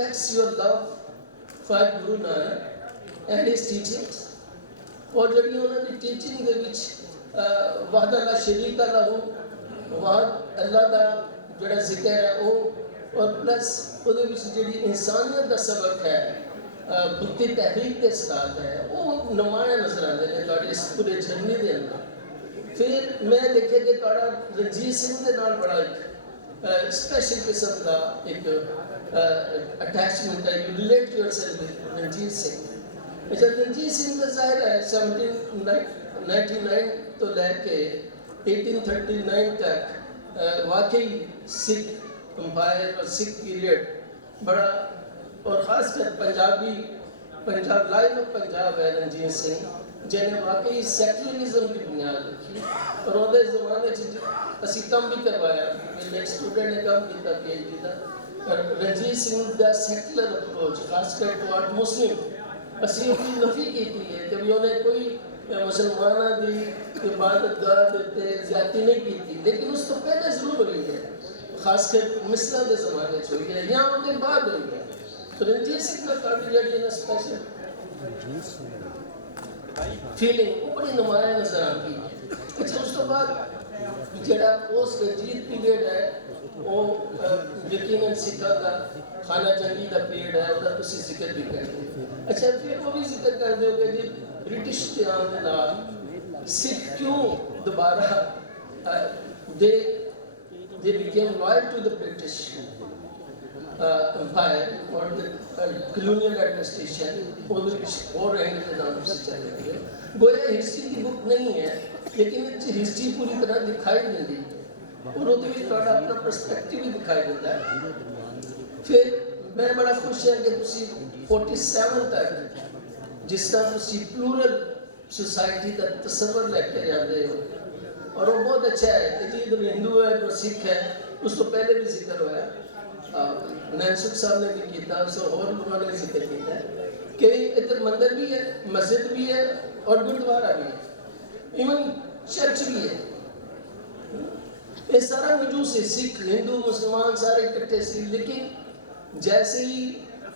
reflects your love for Guru Nanak and his teachings. और जड़ी उन्होंने टीचिंग दे विच वाहदा ला शरीका लहू वाहद अल्लाह दा जड़ा जिक्र है वो और प्लस उहदे विच जड़ी इंसानियत दा सबक है बुद्धि तहरीक के साथ है वो नुमाया नजर आते हैं तुहाडे इस पूरे जर्नी दे अंदर। फिर मैं देखिया कि तुहाडा रणजीत सिंह दे नाल बड़ा एक स्पेशल किस्म का एक अटैचमेंट है। You relate yourself with Ranjit Singh. अच्छा, रणजीत सिंह का जाहिर है 1799 तो लैके 1839 तक वाकई सिख एम्पायर और सिख पीरियड बड़ा, और ख़ासकर पंजाब लाइन ऑफ पंजाब है रणजीत सिंह जिन्हें वाकई सैकुलरिज्म की बुनियाद रखी। और उहदे ज़माने असी कम भी करवाया, मेरे एक स्टूडेंट ने कम किया PhD का रणजीत सिंह का सैकुलर अप्रोच खासकर टुवर्ड मुस्लिम असी उसकी नफी की है कि भी उन्हें कोई मुसलमाना की इबादत गाह देते ज्यादा नहीं की थी, लेकिन उस तो पहले जरूर हुई है, खासकर मिस्र के ज़माने हुई है या उनके बाद हुई है। तो रणजीत सिंह का काफ़ी जड़ी ना स्पेशल फीलिंग वो बड़ी नुमाया नजर आती है। अच्छा, उस तो बाद जड़ा पोस्ट रणजीत पीरियड है वो यकीनन सिखा का खाना जंगी का पीरियड है, उसका तुसी जिक्र भी करते। अच्छा, फिर वो भी जिक्र कर दोगे जी ब्रिटिश के आने के नाल सिख क्यों दोबारा दे became loyal to the British empire or the colonial administration और एंड के नाम से चले गए। गोया हिस्ट्री की बुक नहीं है, लेकिन हिस्ट्री पूरी तरह दिखाई नहीं दी और वो भी थोड़ा अपना पर्सपेक्टिव भी दिखाई देता है। फिर मैं बड़ा खुश है कि तुसी 47 तक जिस तरह तुसी प्लूरल सोसाइटी का तस्वर लेके जाते हो, और वो बहुत अच्छा है कि जी कोई हिंदू है कोई सिख है, उस तो पहले भी जिक्र हुआ नैनसुख साहब ने भी किया, और लोगों ने जिक्र किया कि इधर मंदिर भी है, मस्जिद भी है और गुरुद्वारा भी है, इवन चर्च भी है। ये सारा वजूद से सिख हिंदू मुसलमान सारे इकट्ठे से, लेकिन जैसे ही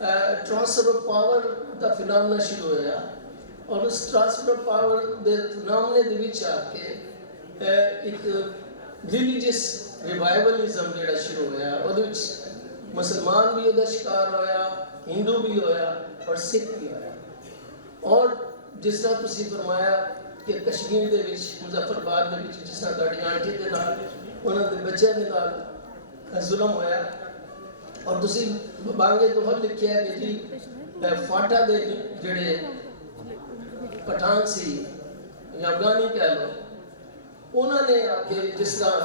ट्रांसफर ऑफ पावर का फिनोमेना शुरू होया और उस ट्रांसफर ऑफ पावर के फिनोमेने दे विच आके एक रिलीजियस रिवाइवलिज्म जेड़ा शुरू होया, उहदे विच मुसलमान भी उहदा शिकार होया, हिंदू भी होया और सिख भी होया। और जिस तरह तुसी फरमाया कि कश्मीर दे विच मुजफ्फराबाद दे विच जिस तरह तुहाडी आंटी दे नाल उन्हां दे बच्चों दे नाल जुल्म होया, और तुसी बांगे तो हर लिखिया कि जी फाटा दे जेड़े पठान सी या अफगानी कह लो, उन्होंने आके जिस तरह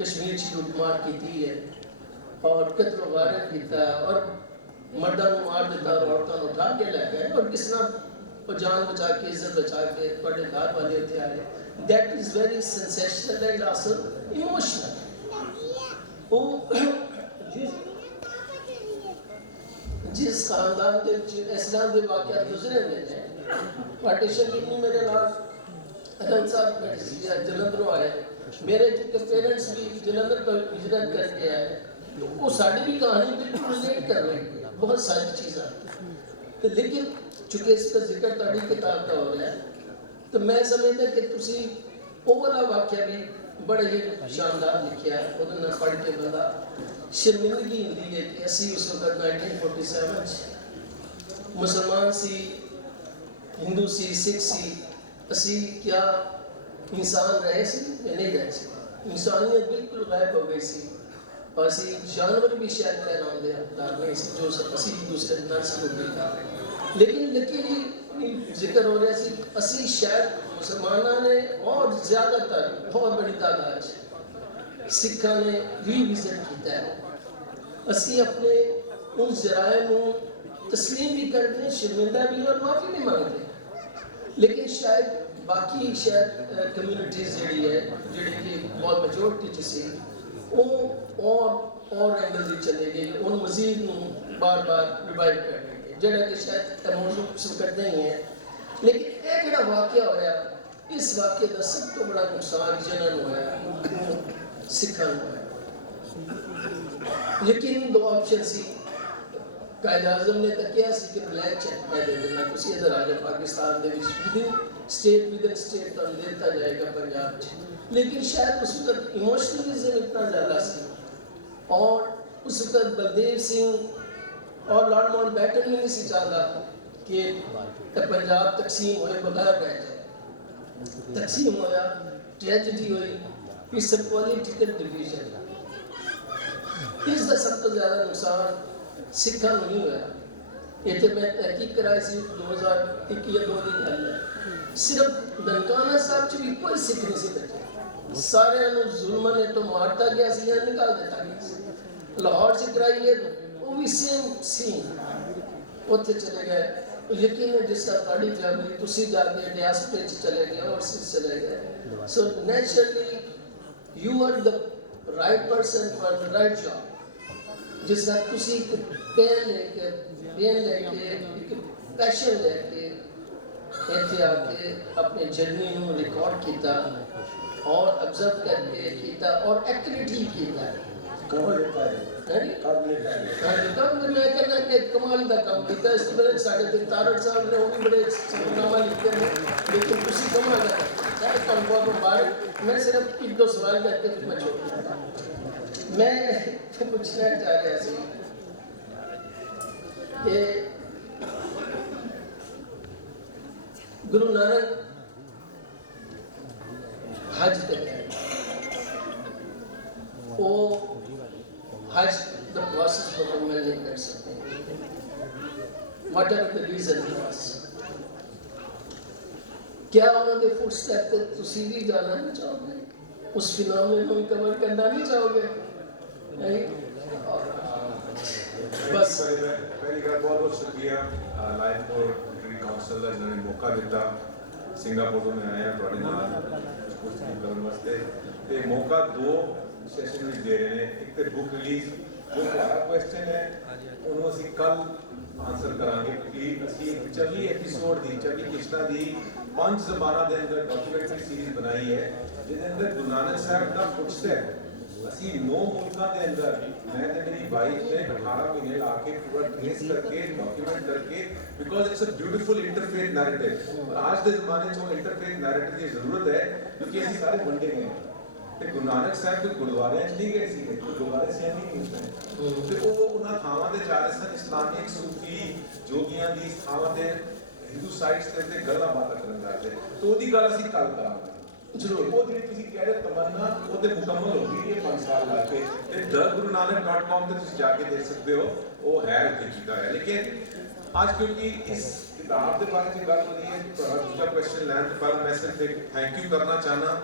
कश्मीर की लुटमार की है और कत्ल वारत किया और मर्दों को मार दिता और औरतों को उठा के लै गए, और किस तरह जान बचा के इज्जत बचा के बड़े घर वाले उत्थे आए। That is very sensational and also emotional. वो जिस खानदान के इस्लाम के वाक़या गुजरे ने पार्टीशन की मेरे नाल अदन साहब जलंधरों आए, मेरे पेरेंट्स भी जलंधर को हिजरत करके आए, तो वो साड़ी भी कहानी बिल्कुल रिलेट कर रही है, बहुत सारी चीज़ें। तो लेकिन चूँकि इस पर जिक्र ताड़ी किताब का हो रहा है, तो मैं समझता कि तुसी वो वाला वाक़या भी बड़े ही शानदार लिखा है, उन्होंने पढ़ के बंदा शर्मिंदगी होती है कि असी उस वक्त 1947 मुसलमान सी, हिंदू सी, सिख सी, असी क्या इंसान रहे सी या नहीं रहे सी, इंसानियत बिल्कुल गायब हो गई सी, और असी जानवर भी शायद कहलाते हकदार नहीं सी जो असी दूसरे नस्ल को था। लेकिन जिक्र हो रहा सी असी शायद मुसलमानों ने और ज़्यादातर बहुत बड़ी तादाद सिखा ने रीविजिट किया है। असी अपने उन जराए को तस्लीम भी करते हैं, शर्मिंदा भी और माफ़ी भी मांगते हैं, लेकिन शायद बाकी शायद कम्यूनिटीज़ जी है जी बहुत मेजोरिटी सी वो और एंगल से चले गए, उन मजीद बार बार रिवाइव कर देंगे जोड़ा कि शायद मौजूद करते ही हैं। लेकिन यह जो वाक़या होया, इस वाक़े का सब तो बड़ा नुकसान जिन्होंने होया सिखा होया। यकीन दो ऑप्शन सी, कायद आजम ने तो किया सी कि ब्लैक चेक मैं दे देना तुसी इधर आ जाओ पाकिस्तान दे विदिन स्टेट तो देता जाएगा पंजाब च लेकिन शायद उस वक्त इमोशनलिज्म इतना ज़्यादा सी और उस वक्त बलदेव सिंह और लॉर्ड माउंटबेटन भी नहीं सी चाहता कि पंजाब तकसीम होए बगैर रह जाए तकसीम होया ट्रेजिडी हुई इस पॉलिटिकल डिवीजन इसका सब तो ज़्यादा नुकसान सिखा नहीं होया ये तो मैं तहकीक कराई सी 2021 या 2 दिन पहले सिर्फ ननकाना साहब च भी कोई सिख नहीं सी बचे सारे जुल्म ने तो मारता गया सी या निकाल देता गया सी लाहौर से कराई है वो भी सेम सीन उत्थे चले गए यकीन है जिस तरह ताड़ी फैमिली तुसी जाके डियास्पोरा च चले गए और सिर्फ चले गए so naturally you are the right person for the right job जिस तरह तुसी एक पेन लेके एक पैशन लेके इत्थे आके अपने जर्नी को रिकॉर्ड किया और ऑब्जर्व करके किया और एक्यूरेटली किया कमाल मैं कहना कि कमाल का काम किया इस तरह साढ़े ते तारड़ साहब ने वो भी बड़े सफरनामा लिखते हैं लेकिन तुसी कमाल का चाहे तुम बहुत मुबारक मैं सिर्फ एक दो सवाल करके फिर मैं छोड़ दूंगा मैं पूछना चाह रहा सी कि गुरु नानक हज तक है वो हज द प्रोसेस मुकम्मल नहीं कर सकते what are the reason was क्या उन्होंने फुट स्टेप पे तुसी भी जाना नहीं चाहोगे उस फिनोमेनन को कवर करना नहीं चाहोगे नहीं बस पहली बार बहुत बहुत शुक्रिया लाइफ और लिटरेरी काउंसिल का जिन्होंने मौका दिता सिंगापुर तो मैं आया थोड़े नाल कुछ करने वास्ते ते मौका 2 ਸੈਸ਼ਨ ਵਿੱਚ ਦੇ ਰਹੇ ਨੇ ਇੱਕ ਤੇ ਬੁੱਕ ਰਿਲੀਜ਼ ਜੋ ਤੁਹਾਡਾ ਕੁਐਸਚਨ ਹੈ ਉਹਨੂੰ ਅਸੀਂ ਕੱਲ ਆਨਸਰ ਕਰਾਂਗੇ ਕਿ ਅਸੀਂ 24 ਐਪੀਸੋਡ ਦੀ 24 ਕਿਸ਼ਤਾਂ ਦੀ 5 ਜ਼ਬਾਨਾਂ ਦੇ ਅੰਦਰ ਡਾਕੂਮੈਂਟਰੀ ਸੀਰੀਜ਼ ਬਣਾਈ ਹੈ ਜਿਹਦੇ ਅੰਦਰ ਗੁਰੂ ਨਾਨਕ ਸਾਹਿਬ ਦਾ ਫੁੱਟਸਟੈਪ ਅਸੀਂ 9 ਮੁਲਕਾਂ ਦੇ ਅੰਦਰ ਮੈਂ ਤੇ ਮੇਰੀ ਵਾਈਫ ਨੇ 18 ਮਹੀਨੇ ਲਾ ਕੇ ਪੂਰਾ ਟ੍ਰੇਸ ਕਰਕੇ ਡਾਕੂਮੈਂਟ ਕਰਕੇ because it's a beautiful interfaith narrative ਅੱਜ ਦੇ ਜ਼ਮਾਨੇ 'ਚ ਉਹ ਇੰਟਰਫੇਥ ਨੈਰੇਟਿਵ ਦੀ ਜ਼ਰੂਰਤ ਹੈ ਕਿਉਂਕਿ ਅਸੀਂ ਸਾਰੇ ਵੰਡੇ ਗਏ ਤੇ ਗੁਰੂ ਨਾਨਕ ਸਾਹਿਬ ਦੇ ਗੁਰਦੁਆਰਿਆਂ 'ਚ ਨਹੀਂ ਗਏ ਸੀਗੇ ਗੁਰਦੁਆਰੇ ਸੀ ਨਹੀਂ ਹੁੰਦੇ ਤੇ ਉਹ ਉਹਨਾਂ ਥਾਵਾਂ ਤੇ ਜਾ ਰਹੇ ਸਨ ਇਸਲਾਮਿਕ ਸੂਫੀ ਜੋਗੀਆਂ ਦੀ ਥਾਵਾਂ ਤੇ ਹਿੰਦੂ ਸਾਈਟਸ ਤੇ ਉੱਤੇ ਗੱਲਾਂ ਬਾਤਾਂ ਕਰਨ ਲੱਗੇ ਤੇ ਉਹਦੀ ਗੱਲ ਅਸੀਂ ਕੱਲ ਕਰਾਂਗੇ ਜ਼ਰੂਰ ਉਹ ਜਿਹੜੀ ਤੁਸੀਂ ਕਹਿ ਰਹੇ ਤਮੰਨਾ ਉਹ ਤੇ ਮੁਕੰਮਲ ਹੋ ਗਈ ਇਹ 5 ਸਾਲ ਲਾ ਕੇ ਤੇ thegurunanak.com ਤੇ ਤੁਸੀਂ ਜਾ ਕੇ ਦੇਖ ਸਕਦੇ ਹੋ ਉਹ ਹੈ ਉੱਥੇ ਕੀਤਾ ਹੈ ਲੇਕਿਨ ਅੱਜ ਕਿਉਂਕਿ ਇਸ ਕਿਤਾਬ ਦੇ ਬਾਰੇ 'ਚ ਗੱਲ ਹੋ ਰਹੀ ਹੈ ਤੁਹਾਡਾ ਦੂਜਾ ਕੁਐਸਚਨ ਲੈਣ ਤੋਂ ਪਹਿਲਾਂ ਮੈਂ ਸਿਰਫ ਇੱਕ ਥੈਂਕ ਯੂ ਕਰਨਾ ਚਾਹਨਾ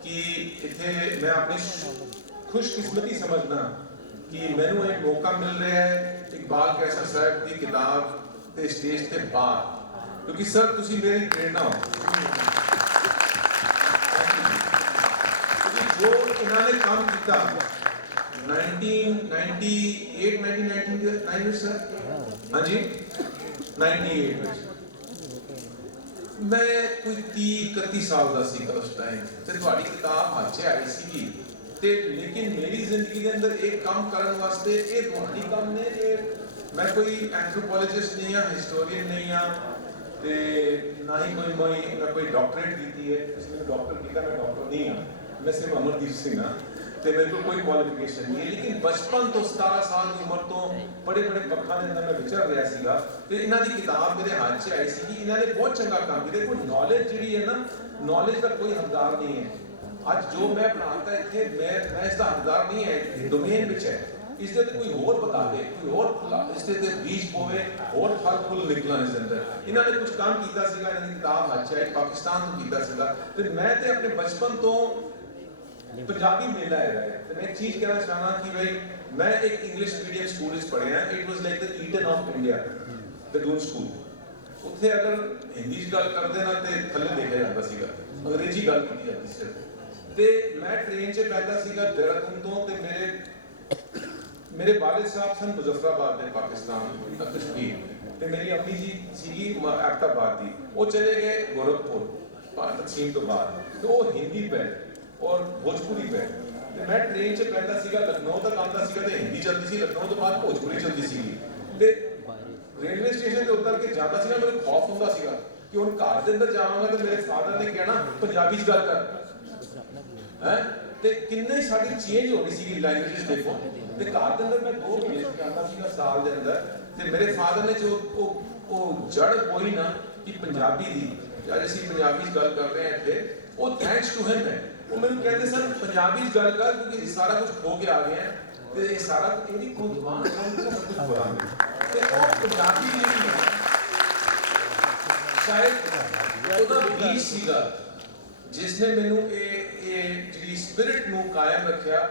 कि इतने मैं अपनी खुशकिस्मती समझना कि मैनू एक मौका मिल रहा है इकबाल कैसर साहब की किताब के स्टेज के बाहर क्योंकि सर तुसी मेरी प्रेरणा हो जो इन्होंने काम किया 1998 1999 सर हाँ जी 98 मैं कोई 30-31 साल का सी उस टाइम ते ਤੁਹਾਡੀ ਕਿਤਾਬ ਹੱਥ 'ਚ ਆਈ ਸੀ ਤੇ ਲੇਕਿਨ ਮੇਰੀ ਜ਼ਿੰਦਗੀ ਦੇ ਅੰਦਰ ਇੱਕ ਕੰਮ ਕਰਨ ਵਾਸਤੇ ਇਹ ਤੁਹਾਡੀ ਕੰਮ ਨੇ ਇਹ ਮੈਂ ਕੋਈ ਐਂਥਰੋਪੋਲੋਜਿਸਟ ਨਹੀਂ ਆ ਹਿਸਟੋਰੀਅਨ ਨਹੀਂ ਆ ਤੇ ਨਾ ਹੀ ਕੋਈ ਡਾਕਟਰੇਟ ਕੀਤੀ ਹੈ ਤੁਸੀਂ ਮੈਨੂੰ ਡਾਕਟਰ ਕੀਤਾ ਮੈਂ ਡਾਕਟਰ ਨਹੀਂ ਆ ਮੈਂ ਸਿਰਫ ਅਮਰਦੀਪ ਸਿੰਘ ਆ ਤੇ ਮੇਰੇ ਕੋਲ ਕੋਈ ਕੁਆਲੀਫਿਕੇਸ਼ਨ ਨਹੀਂ ਹੈ ਲੇਕਿਨ ਬਚਪਨ ਤੋਂ 17 ਸਾਲ ਦੀ ਉਮਰ ਤੋਂ ਬੜੇ ਪੱਖਾਂ ਦੇ ਅੰਦਰ ਮੈਂ ਵਿਚਰ ਰਿਹਾ ਸੀਗਾ ਤੇ ਇਹਨਾਂ ਦੀ ਕਿਤਾਬ ਮੇਰੇ ਹੱਥ 'ਚ ਆਈ ਸੀ ਕਿ ਇਹਨਾਂ ਨੇ ਬਹੁਤ ਚੰਗਾ ਕੰਮ ਕੀਤਾ ਦੇਖੋ ਨੌਲੇਜ ਜਿਹੜੀ ਹੈ ਨਾ ਨੌਲੇਜ ਦਾ ਕੋਈ ਹੱਕਦਾਰ ਨਹੀਂ ਹੈ ਅੱਜ ਜੋ ਮੈਂ ਬਣਾਉਂਦਾ ਇੱਥੇ ਮੈਂ ਇਸ ਦਾ ਹੱਕਦਾਰ ਨਹੀਂ ਹੈ ਡੋਮੇਨ ਵਿੱਚ ਹੈ ਇਸ ਦੇ ਤੇ ਕੋਈ ਹੋਰ ਬਤਾਵੇ ਕੋਈ ਹੋਰ ਇਸ ਦੇ ਤੇ ਬੀਜ ਪੋਵੇ ਹੋਰ ਫਲ ਫੁੱਲ ਨਿਕਲਣ ਇਸ ਅੰਦਰ ਇਹਨਾਂ ਨੇ ਕੁਝ ਕੰਮ ਕੀਤਾ ਸੀਗਾ ਇਹਨਾਂ ਦੀ ਕਿਤਾਬ ਹੱਥ 'ਚ ਆਈ ਪਾਕਿਸਤਾਨ ਤੋਂ ਕੀਤਾ ਸੀਗਾ ਤੇ ਮੈਂ ਤੇ ਆਪਣੇ ਬਚਪਨ ਤੋਂ पंजाबी मेला है तो मैं एक चीज कहना चाहना कि भाई मैं एक इंग्लिश मीडियम स्कूल में पढ़िया it was like the Eton of India the Doon school ਉੱਥੇ ਅਗਰ ਹਿੰਦੀ 'ਚ ਗੱਲ ਕਰਦੇ ਨਾ ਤੇ ਥੱਲੇ ਦੇਖਿਆ ਜਾਂਦਾ ਸੀਗਾ ਅੰਗਰੇਜ਼ੀ ਗੱਲ ਕੀਤੀ ਜਾਂਦੀ ਸੀ ਤੇ ਮੈਂ ਟ੍ਰੇਨ 'ਚ ਬੈਠਾ ਸੀਗਾ ਦੇਹਰਾਦੂਨ ਤੋਂ ਤੇ ਮੇਰੇ ਵਾਲਿਦ ਸਾਹਿਬ ਸਨ ਮੁਜ਼ੱਫਰਾਬਾਦ ਦੇ ਪਾਕਿਸਤਾਨ ਕਸ਼ਮੀਰ ਤੇ ਮੇਰੀ ਅੰਮੀ ਜੀ ਸੀਗੀ ਐਬਟਾਬਾਦ ਦੀ ਉਹ ਚਲੇ ਗਏ ਗੋਰਖਪੁਰ ਤਕਸੀਮ ਤੋਂ ਬਾਅਦ ਤੇ ਉਹ ਹਿੰਦੀ ਪੈ और भोजपुरी पे मैं ट्रेन से बैठा सीगा लखनऊ तक आता सीगा ते हिंदी चलती सी लखनऊ तो बाद भोजपुरी चलती सी ते ਰੇਲਵੇ ਸਟੇਸ਼ਨ ਤੇ ਉਤਰ ਕੇ ਜਾਂਦਾ ਸੀ ਨਾ, ਮੈਨੂੰ ਖੌਫ ਹੁੰਦਾ ਸੀਗਾ ਕਿ ਹੁਣ ਘਰ ਦੇ ਅੰਦਰ ਜਾਵਾਂਗਾ ਤੇ ਮੇਰੇ ਫਾਦਰ ਨੇ ਕਹਿਣਾ ਪੰਜਾਬੀ 'ਚ ਗੱਲ ਕਰ ਹੈ। ਤੇ ਕਿੰਨੇ ਸਾਡੀ ਚੇਂਜ ਹੋ ਗਈ ਸੀ ਲੈਂਗੁਏਜ ਦੇਖੋ। ਤੇ ਘਰ ਦੇ ਅੰਦਰ ਮੈਂ 2 ਮਹੀਨੇ ਆਉਂਦਾ ਸੀਗਾ ਸਾਲ ਦੇ ਅੰਦਰ, ਤੇ ਮੇਰੇ ਫਾਦਰ ਨੇ ਜੋ ਉਹ ਜੜ ਹੋਈ ਨਾ ਕਿ ਪੰਜਾਬੀ ਦੀ, ਜਦ ਅਸੀਂ ਪੰਜਾਬੀ 'ਚ ਗੱਲ ਕਰ ਰਹੇ ਹਾਂ ਇੱਥੇ, ਉਹ ਥੈਂਕਸ ਟੂ ਹਿਮ ਹੈ। ਉਹ ਮੈਨੂੰ ਕਹਿੰਦੇ ਸਰ ਪੰਜਾਬੀ 'ਚ ਗੱਲ ਕਰ, ਕਿਉਂਕਿ ਅਸੀਂ ਸਾਰਾ ਕੁਝ ਖੋ ਕੇ ਆ ਗਏ ਹਾਂ ਤੇ ਇਹ ਸਾਰਾ ਕੁਝ ਇਹਦੀ ਖੁਦ ਜ਼ੁਬਾਨ ਹੈ, ਸਭ ਕੁਝ ਬੋਲਾਂਗੇ। ਤੇ ਉਹ ਪੰਜਾਬੀ ਜਿਹੜੀ ਹੈ ਸ਼ਾਇਦ ਉਹਦਾ ਬੀਜ ਸੀਗਾ ਜਿਸ ਨੇ ਮੈਨੂੰ ਇਹ ਜਿਹੜੀ ਸਪਿਰਿਟ ਨੂੰ ਕਾਇਮ ਰੱਖਿਆ